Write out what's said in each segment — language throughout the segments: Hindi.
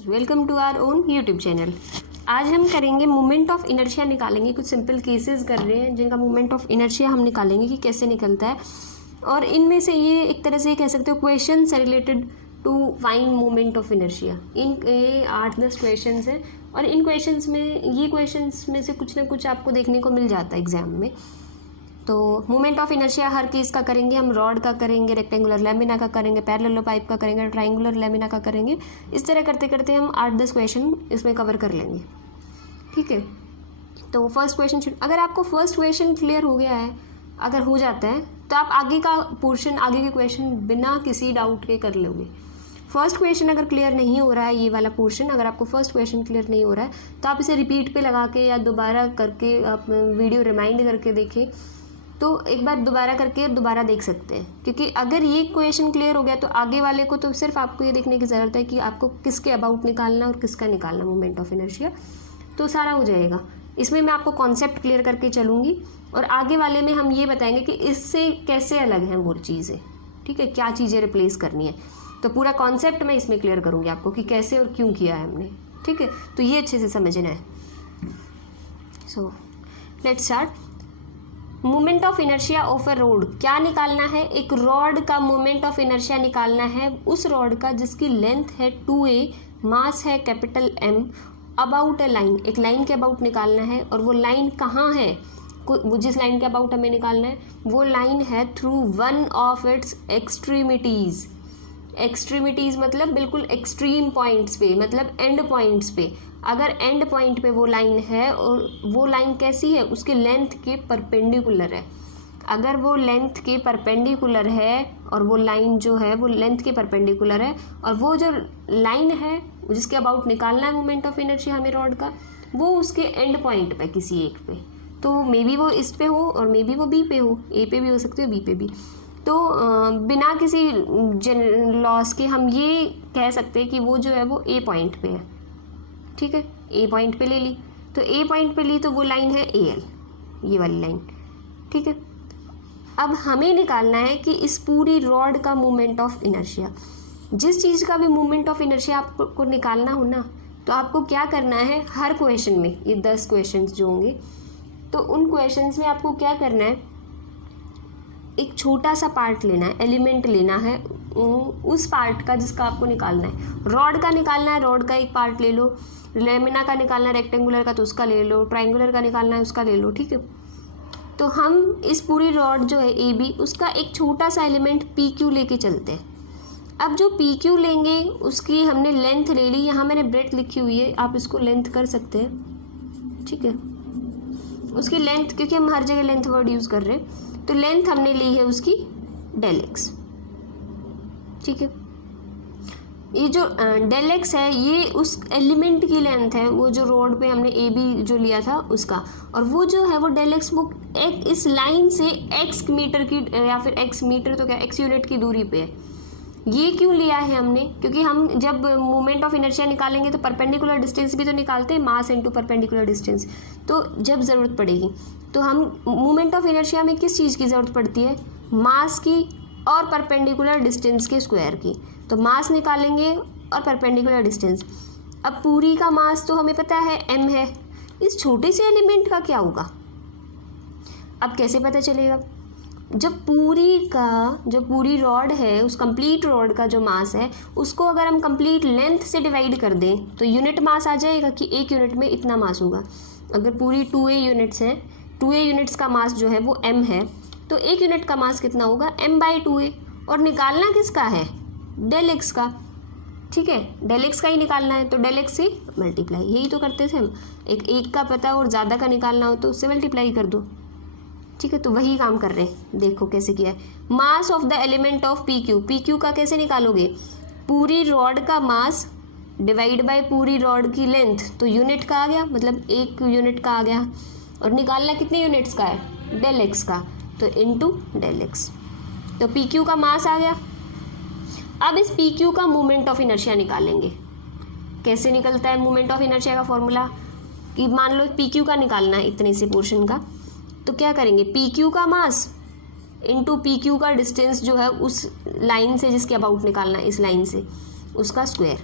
Welcome to our own YouTube channel. आज हम करेंगे मोमेंट ऑफ इनर्शिया निकालेंगे। कुछ सिंपल केसेस कर रहे हैं जिनका मोमेंट ऑफ इनर्शिया हम निकालेंगे कि कैसे निकलता है। और इनमें से ये एक तरह से कह सकते हो क्वेश्चन है related to find moment of inertia. इन 8-10 क्वेश्चन हैं और इन क्वेश्चंस में ये क्वेश्चंस में से कुछ ना कुछ आपको देखने को मिल जाता है एग्जाम में। तो moment of inertia her case का करेंगे हम। रॉड का करेंगे, रेक्टेंगुलर लैमिना का करेंगे, पैरेलल पाइप का करेंगे, ट्रायंगुलर लैमिना का करेंगे। इस तरह करते करते हम 8-10 क्वेश्चन इसमें कवर कर लेंगे। ठीक है, तो फर्स्ट क्वेश्चन, अगर आपको फर्स्ट क्वेश्चन क्लियर हो गया है, अगर हो जाता है तो आप आगे का पोर्शन, आगे के क्वेश्चन बिना किसी डाउट के कर लोगे। फर्स्ट क्वेश्चन अगर क्लियर नहीं हो रहा है, ये वाला पोर्शन अगर आपको फर्स्ट क्वेश्चन क्लियर नहीं हो रहा है तो आप इसे रिपीट पे लगा के या दोबारा करके आप वीडियो रिमाइंड करके देखें, तो एक बार दोबारा करके दोबारा देख सकते हैं। क्योंकि अगर ये क्वेश्चन क्लियर हो गया तो आगे वाले को तो सिर्फ आपको ये देखने की ज़रूरत है कि आपको किसके अबाउट निकालना और किसका निकालना मोमेंट ऑफ इनर्शिया, तो सारा हो जाएगा। इसमें मैं आपको कॉन्सेप्ट क्लियर करके चलूँगी और आगे वाले में हम ये बताएंगे कि इससे कैसे अलग हैं वो चीज़ें। ठीक है, क्या चीज़ें रिप्लेस करनी है, तो पूरा कॉन्सेप्ट मैं इसमें क्लियर करूँगी आपको कि कैसे और क्यों किया है हमने। ठीक है, तो ये अच्छे से समझना है। So let's start. Moment of inertia of a road, क्या निकालना है? एक रॉड का मोमेंट ऑफ इनर्शिया निकालना है, उस रॉड का जिसकी लेंथ है 2a, मास है capital M, about a line, एक लाइन के अबाउट निकालना है। और वो लाइन कहाँ है? वो जिस लाइन के अबाउट हमें निकालना है वो लाइन है through one of it's extremities. Extremities मतलब बिल्कुल एक्सट्रीम पॉइंट्स पे, मतलब एंड पॉइंट्स पे। अगर एंड पॉइंट पे वो लाइन है और वो लाइन कैसी है, उसके लेंथ के परपेंडिकुलर है। अगर वो लेंथ के परपेंडिकुलर है और वो लाइन जो है वो लेंथ के परपेंडिकुलर है और वो जो लाइन है जिसके अबाउट निकालना है मोमेंट ऑफ इनर्शिया हमें रॉड का, वो उसके एंड पॉइंट पे किसी एक पे, तो मे बी वो इस पे हो और मे बी वो बी पे हो, ए पे भी हो सकती है, बी पे भी। तो बिना किसी लॉस के हम ये कह सकते हैं कि वो जो है वो ए पॉइंट पे है। ठीक है, ए पॉइंट पे ले ली, तो ए पॉइंट पे ली तो वो लाइन है AL, ये वाली लाइन। ठीक है, अब हमें निकालना है कि इस पूरी रॉड का मोमेंट ऑफ इनर्शिया, जिस चीज़ का भी मोमेंट ऑफ इनर्शिया आपको निकालना हो ना, तो आपको क्या करना है, हर क्वेश्चन में, ये 10 क्वेश्चन जो होंगे तो उन क्वेश्चंस में आपको क्या करना है, एक छोटा सा पार्ट लेना है, एलिमेंट लेना है उस पार्ट का जिसका आपको निकालना है। रॉड का निकालना है, रॉड का एक पार्ट ले लो। लेमिना का निकालना है रेक्टेंगुलर का, तो उसका ले लो। ट्रायंगुलर का निकालना है, उसका ले लो। ठीक है, तो हम इस पूरी रॉड जो है AB, उसका एक छोटा सा एलिमेंट PQ लेके चलते हैं। अब जो PQ लेंगे उसकी हमने लेंथ ले ली, यहाँ मैंने ब्रेड्थ लिखी हुई है, आप इसको लेंथ कर सकते हैं। ठीक है, उसकी लेंथ, क्योंकि हम हर जगह लेंथ वर्ड यूज़ कर रहे हैं, तो लेंथ हमने ली है उसकी del x। ठीक है, ये जो del x है ये उस एलिमेंट की लेंथ है, वो जो रोड पे हमने AB जो लिया था उसका। और वो जो है वो del x वो एक इस लाइन से x मीटर की, या फिर x मीटर तो क्या x यूनिट की दूरी पे है। ये क्यों लिया है हमने? क्योंकि हम जब मोमेंट ऑफ इनर्शिया निकालेंगे तो परपेंडिकुलर डिस्टेंस भी तो निकालते हैं, मास इनटू परपेंडिकुलर डिस्टेंस। तो जब ज़रूरत पड़ेगी तो हम मोमेंट ऑफ इनर्शिया में किस चीज़ की ज़रूरत पड़ती है, मास की और परपेंडिकुलर डिस्टेंस के स्क्वायर की। तो मास निकालेंगे और परपेंडिकुलर डिस्टेंस। अब पूरी का मास तो हमें पता है M है, इस छोटे से एलिमेंट का क्या होगा? अब कैसे पता चलेगा? जब पूरी रॉड है, उस कंप्लीट रॉड का जो मास है उसको अगर हम कंप्लीट लेंथ से डिवाइड कर दें तो यूनिट मास आ जाएगा कि एक यूनिट में इतना मास होगा। अगर पूरी 2A यूनिट्स हैं, 2A यूनिट्स का मास जो है वो M है, तो एक यूनिट का मास कितना होगा, M/2A। और निकालना किसका है, del x का। ठीक है, del x का ही निकालना है, तो del x से मल्टीप्लाई, यही तो करते थे हम। एक का पता और ज़्यादा का निकालना हो तो उससे मल्टीप्लाई कर दो। ठीक है, तो वही काम कर रहे हैं, देखो कैसे किया है। Mass of the element of PQ का कैसे निकालोगे, पूरी रॉड का मास डिवाइड बाय पूरी रॉड की लेंथ, तो यूनिट का आ गया, मतलब एक यूनिट का आ गया। और निकालना कितने यूनिट्स का है, del x का, तो इनटू del x, तो PQ का मास आ गया। अब इस PQ का मोमेंट ऑफ इनर्शिया निकालेंगे। कैसे निकलता है मोमेंट ऑफ इनर्शिया का फॉर्मूला, कि मान लो PQ का निकालना है इतने से पोर्शन का, तो क्या करेंगे, PQ का मास इनटू PQ का डिस्टेंस जो है उस लाइन से जिसके अबाउट निकालना है, इस लाइन से उसका स्क्वायर।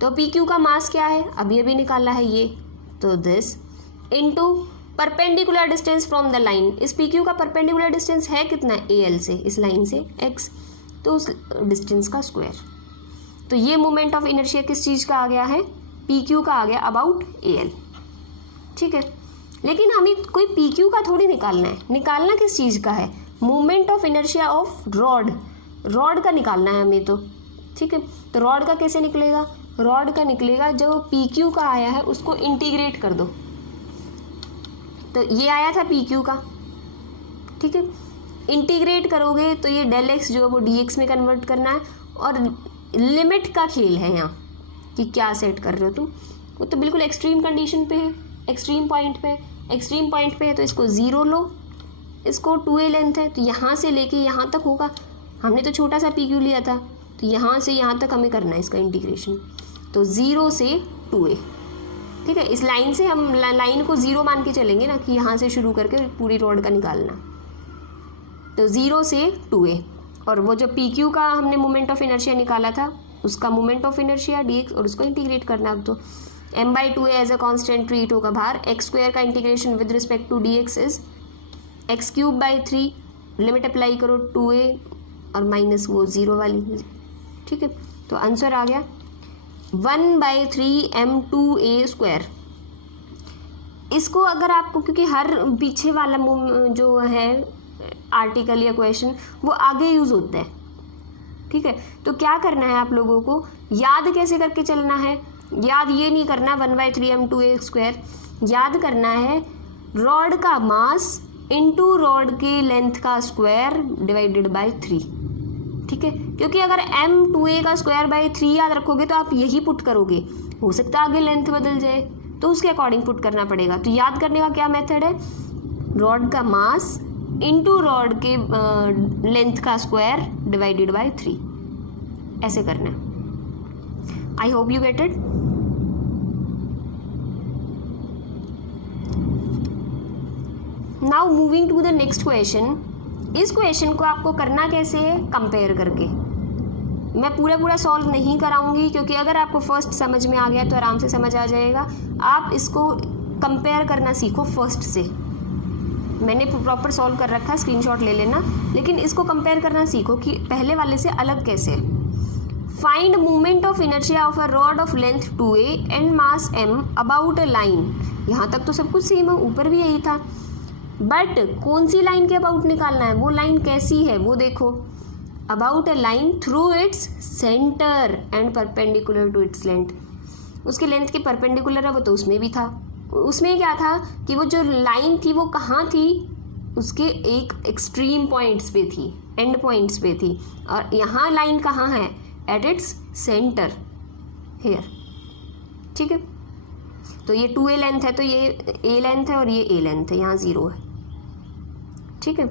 तो पी क्यू का मास क्या है, अभी अभी निकाला है ये, तो this into perpendicular distance from the line, इस पी क्यू का परपेंडिकुलर डिस्टेंस है कितना, ए एल से, इस लाइन से x, तो उस डिस्टेंस का स्क्वायर। तो ये मोमेंट ऑफ इनर्शिया किस चीज़ का आ गया है, पी क्यू का आ गया अबाउट ए एल। ठीक है, लेकिन हमें कोई पी क्यू का थोड़ी निकालना है, निकालना किस चीज़ का है, moment of inertia of rod का निकालना है हमें तो। ठीक है, तो रॉड का कैसे निकलेगा, रॉड का निकलेगा जो पी क्यू का आया है उसको इंटीग्रेट कर दो, तो ये आया था पी क्यू का। ठीक है, इंटीग्रेट करोगे तो ये डेल एक्स जो है वो डी एक्स में कन्वर्ट करना है, और लिमिट का खेल है यहाँ कि क्या सेट कर रहे हो तुम, वो तो बिल्कुल एक्सट्रीम कंडीशन पे है, एक्सट्रीम पॉइंट पे है, तो इसको ज़ीरो लो, इसको 2a लेंथ है तो यहाँ से लेके यहाँ तक होगा, हमने तो छोटा सा पी क्यू लिया था, तो यहाँ से यहाँ तक हमें करना है इसका इंटीग्रेशन, तो 0 से 2a। ठीक है, इस लाइन से हम लाइन को 0 मान के चलेंगे ना कि यहाँ से शुरू करके पूरी रोड का निकालना, तो 0 से 2a, और वो जो पी क्यू का हमने मोमेंट ऑफ इनर्शिया निकाला था उसका मोमेंट ऑफ इनर्शिया dx, और उसको इंटीग्रेट करना। अब तो m/2a as a constant treat होगा बाहर, एक्स स्क्वायर का integration with respect to dx is x³/3, limit apply करो 2a और माइनस वो 0 वाली। ठीक है, तो आंसर आ गया 1/3 m2a²। इसको अगर आपको, क्योंकि हर पीछे वाला जो है आर्टिकल या क्वेश्चन वो आगे यूज़ होता है, ठीक है, तो क्या करना है आप लोगों को, याद कैसे करके चलना है, याद ये नहीं करना 1/3 m2a², याद करना है रॉड का मास इनटू रॉड के लेंथ का स्क्वायर डिवाइडेड बाय 3। ठीक है, क्योंकि अगर m2a का स्क्वायर बाय 3 याद रखोगे तो आप यही पुट करोगे, हो सकता है आगे लेंथ बदल जाए तो उसके अकॉर्डिंग पुट करना पड़ेगा। तो याद करने का क्या मेथड है, रॉड का मास इनटू रॉड के लेंथ का स्क्वायर डिवाइडेड बाय 3, ऐसे करना है। I hope you get it. Now moving to the next question. इस क्वेश्चन को आपको करना कैसे है, कंपेयर करके। मैं पूरा सॉल्व नहीं कराऊंगी क्योंकि अगर आपको फर्स्ट समझ में आ गया तो आराम से समझ आ जाएगा। आप इसको कंपेयर करना सीखो फर्स्ट से, मैंने प्रॉपर सॉल्व कर रखा है, स्क्रीनशॉट ले लेना, लेकिन इसको कंपेयर करना सीखो कि पहले वाले से अलग कैसे है। Find movement of inertia of a rod of length 2a and mass m about a line. यहाँ तक तो सब कुछ सेम है, ऊपर भी यही था, बट कौन सी लाइन के अबाउट निकालना है, वो लाइन कैसी है वो देखो। About a line through its centre and perpendicular to its length, उसके लेंथ के परपेंडिकुलर है वो तो उसमें भी था। उसमें क्या था कि वो जो लाइन थी वो कहाँ थी, उसके एक एक्सट्रीम पॉइंट्स पे थी, एंड पॉइंट्स पे थी, और यहाँ लाइन कहाँ है, एट इट्स सेंटर हेयर। ठीक है, तो ये 2a लेंथ है तो ये a लेंथ है और ये a लेंथ है, यहाँ 0 है। ठीक है,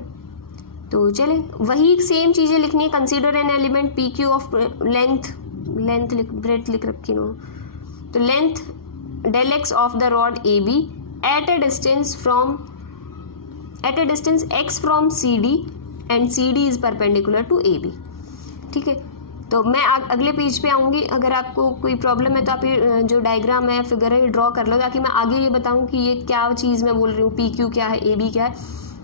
तो चले वही सेम चीज़ें लिखनी है। Consider an element P Q of length breadth लिख रखी नो, तो length del x of the rod AB at a distance x from CD and CD is perpendicular to AB। ठीक है, तो मैं अगले पेज पे आऊँगी, अगर आपको कोई प्रॉब्लम है तो आप ये जो डायग्राम है फिगर है ड्रॉ कर लो, ताकि मैं आगे ये बताऊँ कि ये क्या चीज़ मैं बोल रही हूँ, पी क्यू क्या है, ए बी क्या है,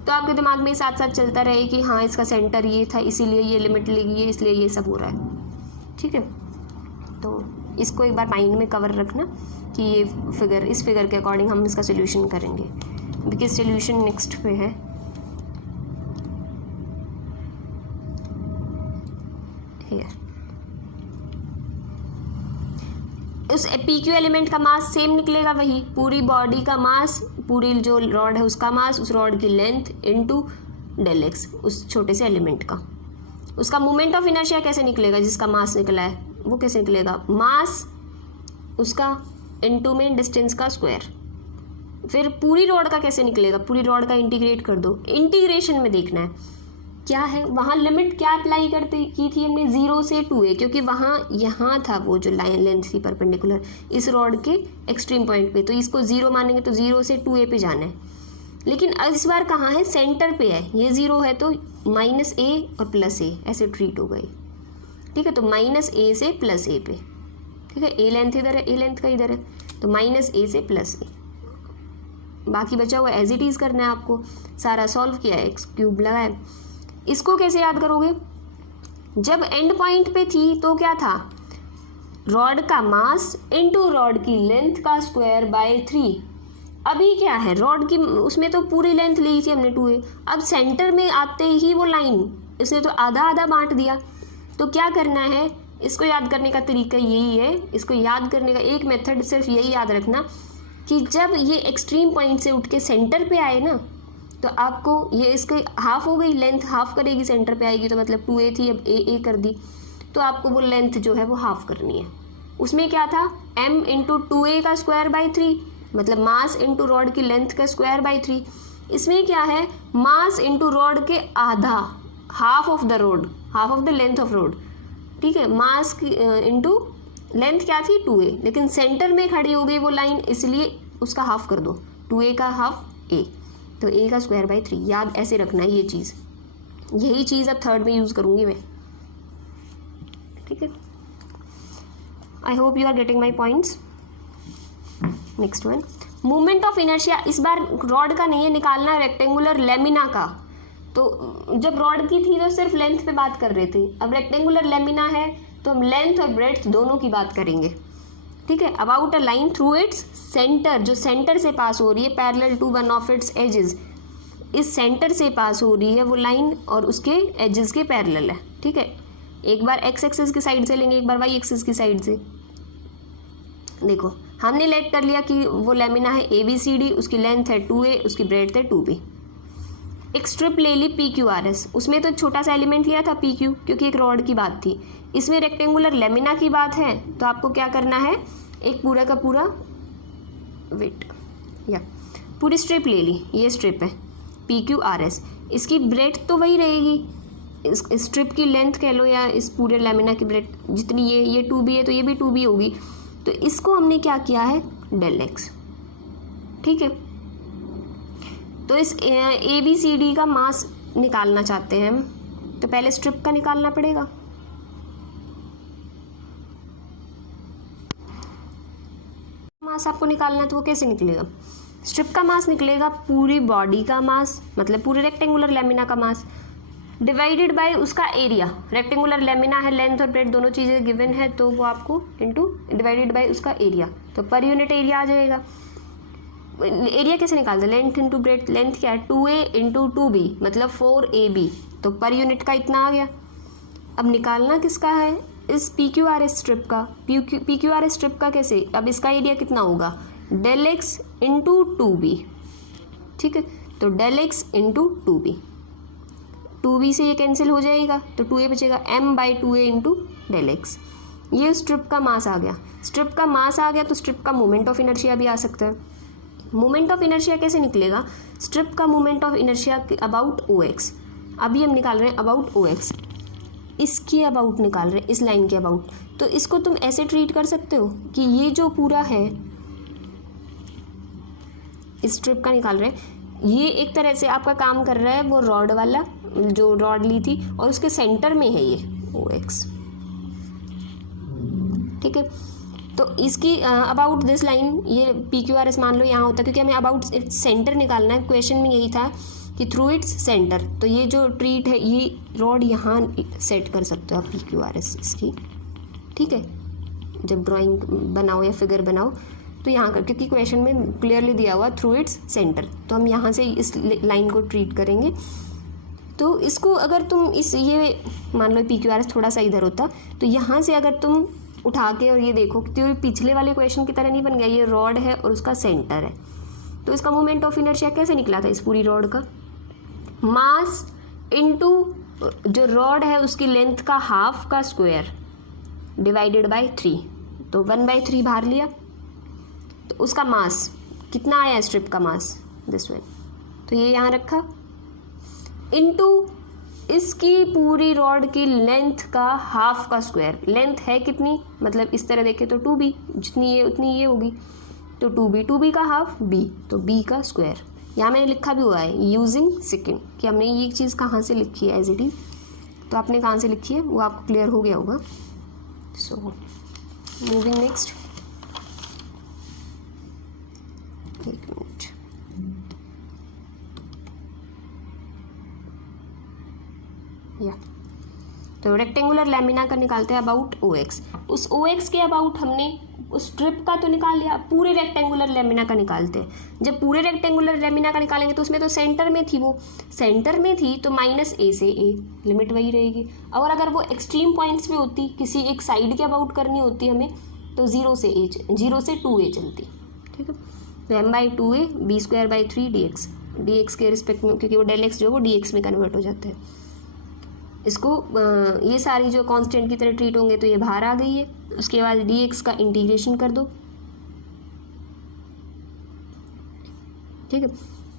तो आपके दिमाग में साथ साथ चलता रहे कि हाँ इसका सेंटर ये था इसीलिए ये लिमिट लगी है, इसलिए ये सब हो रहा है। ठीक है, तो इसको एक बार माइंड में कवर रखना कि ये फिगर, इस फिगर के अकॉर्डिंग हम इसका सोल्यूशन करेंगे, बिकॉज सोल्यूशन नेक्स्ट पे है। हियर उस पी क्यू एलिमेंट का मास सेम निकलेगा, वही पूरी बॉडी का मास, पूरी जो रॉड है उसका मास, उस रॉड की लेंथ इनटू डेल एक्स उस छोटे से एलिमेंट का। उसका मोमेंट ऑफ इनर्शिया कैसे निकलेगा, जिसका मास निकला है वो कैसे निकलेगा, मास उसका इनटू में डिस्टेंस का स्क्वायर। फिर पूरी रॉड का कैसे निकलेगा, पूरी रॉड का इंटीग्रेट कर दो। इंटीग्रेशन में देखना है क्या है, वहाँ लिमिट क्या अप्लाई करते की थी हमने, 0 से 2a, क्योंकि वहाँ यहाँ था वो जो लाइन लेंथ थी परपेंडिकुलर इस रॉड के एक्सट्रीम पॉइंट पे, तो इसको 0 मानेंगे तो 0 से 2a पे जाना है। लेकिन इस बार कहाँ है, सेंटर पे है, ये 0 है तो -a और +a ऐसे ट्रीट हो गई। ठीक है, तो -a से +a पे। ठीक है, ए लेंथ इधर है, ए लेंथ का इधर है, तो माइनस ए से प्लस ए, बाकी बचा हुआ एज इट इज़ करना है आपको। सारा सॉल्व किया है, एक्स क्यूब लगाया। इसको कैसे याद करोगे, जब एंड पॉइंट पे थी तो क्या था, रॉड का मास इनटू रॉड की लेंथ का स्क्वायर बाय 3। अभी क्या है, रॉड की उसमें तो पूरी लेंथ ली थी हमने 2a, अब सेंटर में आते ही वो लाइन इसने तो आधा आधा बांट दिया। तो क्या करना है, इसको याद करने का तरीका यही है, इसको याद करने का एक मेथड सिर्फ यही याद रखना कि जब ये एक्सट्रीम पॉइंट से उठ के सेंटर पे आए ना, तो आपको ये इसके हाफ हो गई, लेंथ हाफ करेगी, सेंटर पे आएगी, तो मतलब 2a थी, अब a कर दी, तो आपको वो लेंथ जो है वो हाफ करनी है। उसमें क्या था, m इंटू 2a का स्क्वायर बाई 3, मतलब मास इंटू रॉड की लेंथ का स्क्वायर बाई 3। इसमें क्या है, मास इंटू रॉड के आधा, half of the road, half of the length of road, ठीक है, मास इंटू लेंथ क्या थी 2a, लेकिन सेंटर में खड़ी हो गई वो लाइन, इसलिए उसका हाफ कर दो, 2a का हाफ a, तो a का स्क्वायर बाई 3। याद ऐसे रखना है ये चीज़, यही चीज़ अब थर्ड में यूज़ करूँगी मैं, ठीक है। I hope you are getting my points. Next one, movement of inertia, इस बार रॉड का नहीं है, निकालना है रेक्टेंगुलर लेमिना का। तो जब रॉड की थी तो सिर्फ लेंथ पे बात कर रहे थे, अब रेक्टेंगुलर लेमिना है तो हम लेंथ और ब्रेड्थ दोनों की बात करेंगे, ठीक है। About a line through its centre, जो सेंटर से पास हो रही है, parallel to one of its edges, इस सेंटर से पास हो रही है वो लाइन और उसके एजेस के पैरेलल है, ठीक है। एक बार एक्स एक्सिस की साइड से लेंगे, एक बार वाई एक्सिस की साइड से। देखो हमने लेट कर लिया कि वो लेमिना है ABCD, उसकी लेंथ है 2a, उसकी ब्रेड्थ है 2b। एक स्ट्रिप ले ली PQRS, उसमें तो छोटा सा एलिमेंट लिया था PQ, क्योंकि एक रॉड की बात थी। इसमें रेक्टेंगुलर लेमिना की बात है, तो आपको क्या करना है, एक पूरा का पूरा वेट या पूरी स्ट्रिप ले ली, ये स्ट्रिप है PQRS, इसकी ब्रेड्थ तो वही रहेगी, इस स्ट्रिप की लेंथ कह लो या इस पूरे लेमिना की ब्रेड्थ जितनी ये 2b है तो ये भी 2b होगी। तो इसको हमने क्या किया है, डेल एक्स, ठीक है। तो इस ABCD का मास निकालना चाहते हैं हम, तो पहले स्ट्रिप का निकालना पड़ेगा। मास आपको निकालना है तो वो कैसे निकलेगा, स्ट्रिप का मास निकलेगा पूरी बॉडी का मास, मतलब पूरे रेक्टेंगुलर लेमिना का मास, डिवाइडेड बाय उसका एरिया। रेक्टेंगुलर लेमिना है, लेंथ और ब्रेड्थ दोनों चीज़ें गिवन है, तो वो आपको इनटू डिवाइडेड बाय उसका एरिया, तो पर यूनिट एरिया आ जाएगा। एरिया कैसे निकालते हैं, लेंथ इंटू ब्रेड्थ, लेंथ क्या है 2a इंटू 2b, मतलब 4ab, तो पर यूनिट का इतना आ गया। अब निकालना किसका है, इस PQRS स्ट्रिप का। PQRS स्ट्रिप का कैसे, अब इसका एरिया कितना होगा, डेल एक्स इंटू 2b, ठीक है, तो del x into 2b, 2b से ये कैंसिल हो जाएगा, तो 2a बचेगा, m by 2a into del X. ये स्ट्रिप का मास आ गया। स्ट्रिप का मास आ गया तो स्ट्रिप का मोमेंट ऑफ इनर्शिया भी आ सकता है। मोमेंट ऑफ इनर्शिया कैसे निकलेगा, स्ट्रिप का moment of inertia about OX, अभी हम निकाल रहे हैं अबाउट OX, इसके अबाउट निकाल रहे हैं, इस लाइन के अबाउट। तो इसको तुम ऐसे ट्रीट कर सकते हो कि ये जो पूरा है इस स्ट्रिप का निकाल रहे हैं, ये एक तरह से आपका काम कर रहा है वो रॉड वाला, जो रॉड ली थी, और उसके सेंटर में है ये OX, ठीक है। तो इसकी अबाउट दिस लाइन, ये PQRS मान लो यहाँ होता, क्योंकि हमें अबाउट इट्स सेंटर निकालना है, क्वेश्चन में यही था कि थ्रू इट्स सेंटर, तो ये जो ट्रीट है ये रॉड यहाँ सेट कर सकते हो आप PQRS इसकी, ठीक है। जब ड्राइंग बनाओ या फिगर बनाओ तो यहाँ कर, क्योंकि क्वेश्चन में क्लियरली दिया हुआ थ्रू इट्स सेंटर, तो हम यहाँ से इस लाइन को ट्रीट करेंगे। तो इसको अगर तुम ये मान लो PQRS थोड़ा सा इधर होता, तो यहाँ से अगर तुम उठा के और ये देखो तो ये पिछले वाले क्वेश्चन की तरह नहीं बन गया, ये रॉड है और उसका सेंटर है, तो इसका मोमेंट ऑफ इनर्शिया कैसे निकला था, इस पूरी रॉड का मास इनटू जो रॉड है उसकी लेंथ का हाफ का स्क्वायर डिवाइडेड बाय 3, तो 1/3 बाहर लिया, तो उसका मास कितना आया, स्ट्रिप का मास दिस वन, तो ये यहाँ रखा, इनटू इसकी पूरी रॉड की लेंथ का हाफ का स्क्वायर। लेंथ है कितनी, मतलब इस तरह देखें तो 2b, जितनी ये उतनी ये होगी, तो 2b का हाफ b, तो b का स्क्वायर। यहाँ मैंने लिखा भी हुआ है यूजिंग सेकेंड, कि हमने ये चीज़ कहाँ से लिखी है एज इट इज, तो आपने कहाँ से लिखी है वो आपको क्लियर हो गया होगा। सो मूविंग नेक्स्ट, एक मिनट, या तो रेक्टेंगुलर लेमिना का निकालते हैं अबाउट ओ एक्स। उस ओ एक्स के अबाउट हमने उस स्ट्रिप का तो निकाल लिया, पूरे रेक्टेंगुलर लेमिना का निकालते हैं। जब पूरे रेक्टेंगुलर लेमिना का निकालेंगे तो उसमें तो सेंटर में थी, वो सेंटर में थी तो माइनस ए से ए, लिमिट वही रहेगी। और अगर वो एक्सट्रीम पॉइंट्स पे होती, किसी एक साइड के अबाउट करनी होती हमें, तो 0 से 2a चलती। ठीक है, तो m/2a b²/3 dx के रिस्पेक्ट में, क्योंकि वो डेल एक्स जो वो dx में कन्वर्ट हो जाता है। इसको ये सारी जो कांस्टेंट की तरह ट्रीट होंगे तो ये बाहर आ गई है। उसके बाद dx का इंटीग्रेशन कर दो। ठीक है,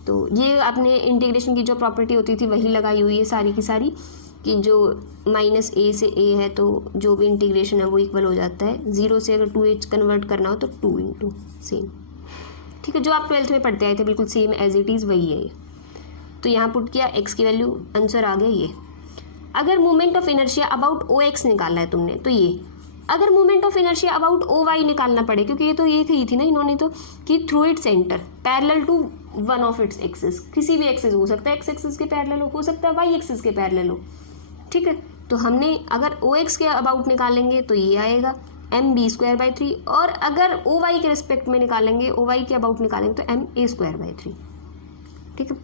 तो ये आपने इंटीग्रेशन की जो प्रॉपर्टी होती थी वही लगाई हुई है सारी की सारी, कि जो माइनस ए से ए है तो जो भी इंटीग्रेशन है वो इक्वल हो जाता है। 0 से अगर 2h कन्वर्ट करना हो तो 2 इंटू सेम। ठीक है, जो आप 12th में पढ़ते आए थे बिल्कुल सेम एज इट इज़ वही है ये। तो यहाँ पुट किया, x की वैल्यू आंसर आ गया ये। अगर moment of inertia about O X निकालना है तुमने तो ये, अगर moment of inertia about O Y निकालना पड़े, क्योंकि ये तो ये कही थी ना इन्होंने तो कि through it centre parallel to one of its axis, किसी भी एक्सिस हो सकता है, एक्स एक्सिस के पैरेलल हो सकता है वाई एक्सिस के पैरेलल हो। ठीक है, तो हमने अगर ओ एक्स के अबाउट निकालेंगे तो ये आएगा m/b²/3, और अगर ओ वाई के रिस्पेक्ट में निकालेंगे, ओ वाई के अबाउट निकालेंगे तो ma²/3। ठीक है,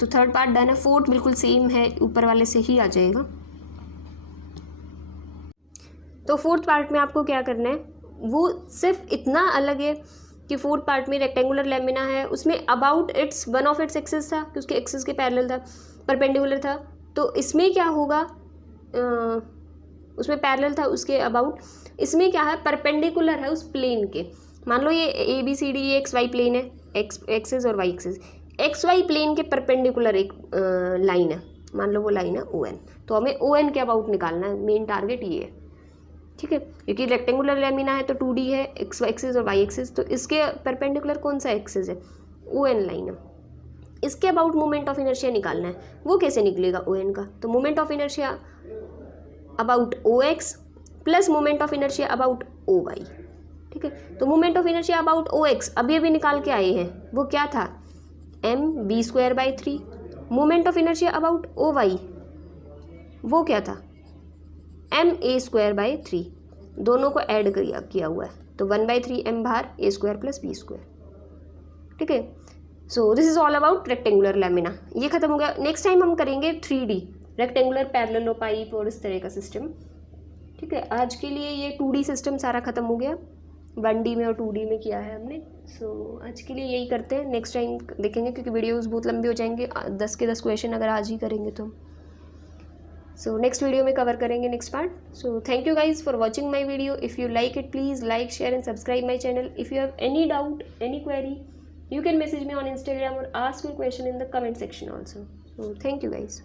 तो थर्ड पार्ट डन है। फोर्थ बिल्कुल सेम है, ऊपर वाले से ही आ जाएगा। तो फोर्थ पार्ट में आपको क्या करना है, वो सिर्फ इतना अलग है कि फोर्थ पार्ट में रेक्टेंगुलर लेमिना है, उसमें about it's one of its axis था, उसके एक्सिस के पैरेलल था, परपेंडिकुलर था। तो इसमें क्या होगा, उसमें पैरेलल था उसके अबाउट, इसमें क्या है परपेंडिकुलर है उस प्लेन के। मान लो ये ABCD ये XY प्लेन है, एक्सिस और वाई एक्सिस, XY प्लेन के परपेंडिकुलर एक लाइन है, मान लो वो लाइन है ON। तो हमें ON के अबाउट निकालना है, मेन टारगेट ये है। ठीक है, क्योंकि रेक्टेंगुलर लेमिना है तो 2D है, XY एक्सिस और वाई एक्सिस, तो इसके परपेंडिकुलर कौन सा एक्सिस है, ON लाइन है। इसके अबाउट मोमेंट ऑफ इनर्शिया निकालना है, वो कैसे निकलेगा ON का, तो moment of inertia about OX plus moment of inertia about OY। ठीक है, तो moment of inertia about OX अभी अभी निकाल के आए हैं, वो क्या था m/b²/3। Moment of inertia about OY वो क्या था ma² दोनों को ऐड किया हुआ है, तो 1/3 m बाहर, a² + b²। ठीक है, so this is all about rectangular lamina. ये खत्म हो गया। नेक्स्ट टाइम हम करेंगे 3D रेक्टेंगुलर पैरेलल पाइप और इस तरह का सिस्टम। ठीक है, आज के लिए ये 2D सिस्टम सारा खत्म हो गया, 1D में और 2D में किया है हमने। सो आज के लिए यही करते हैं, नेक्स्ट टाइम देखेंगे क्योंकि वीडियोस बहुत लंबी हो जाएंगे, 10 के 10 क्वेश्चन अगर आज ही करेंगे तो। सो नेक्स्ट वीडियो में कवर करेंगे next part. So thank you guys for watching my video. If you like it please like share and subscribe my channel. If you have any doubt any query you can message me on Instagram or ask your question in the comment section also. So thank you guys.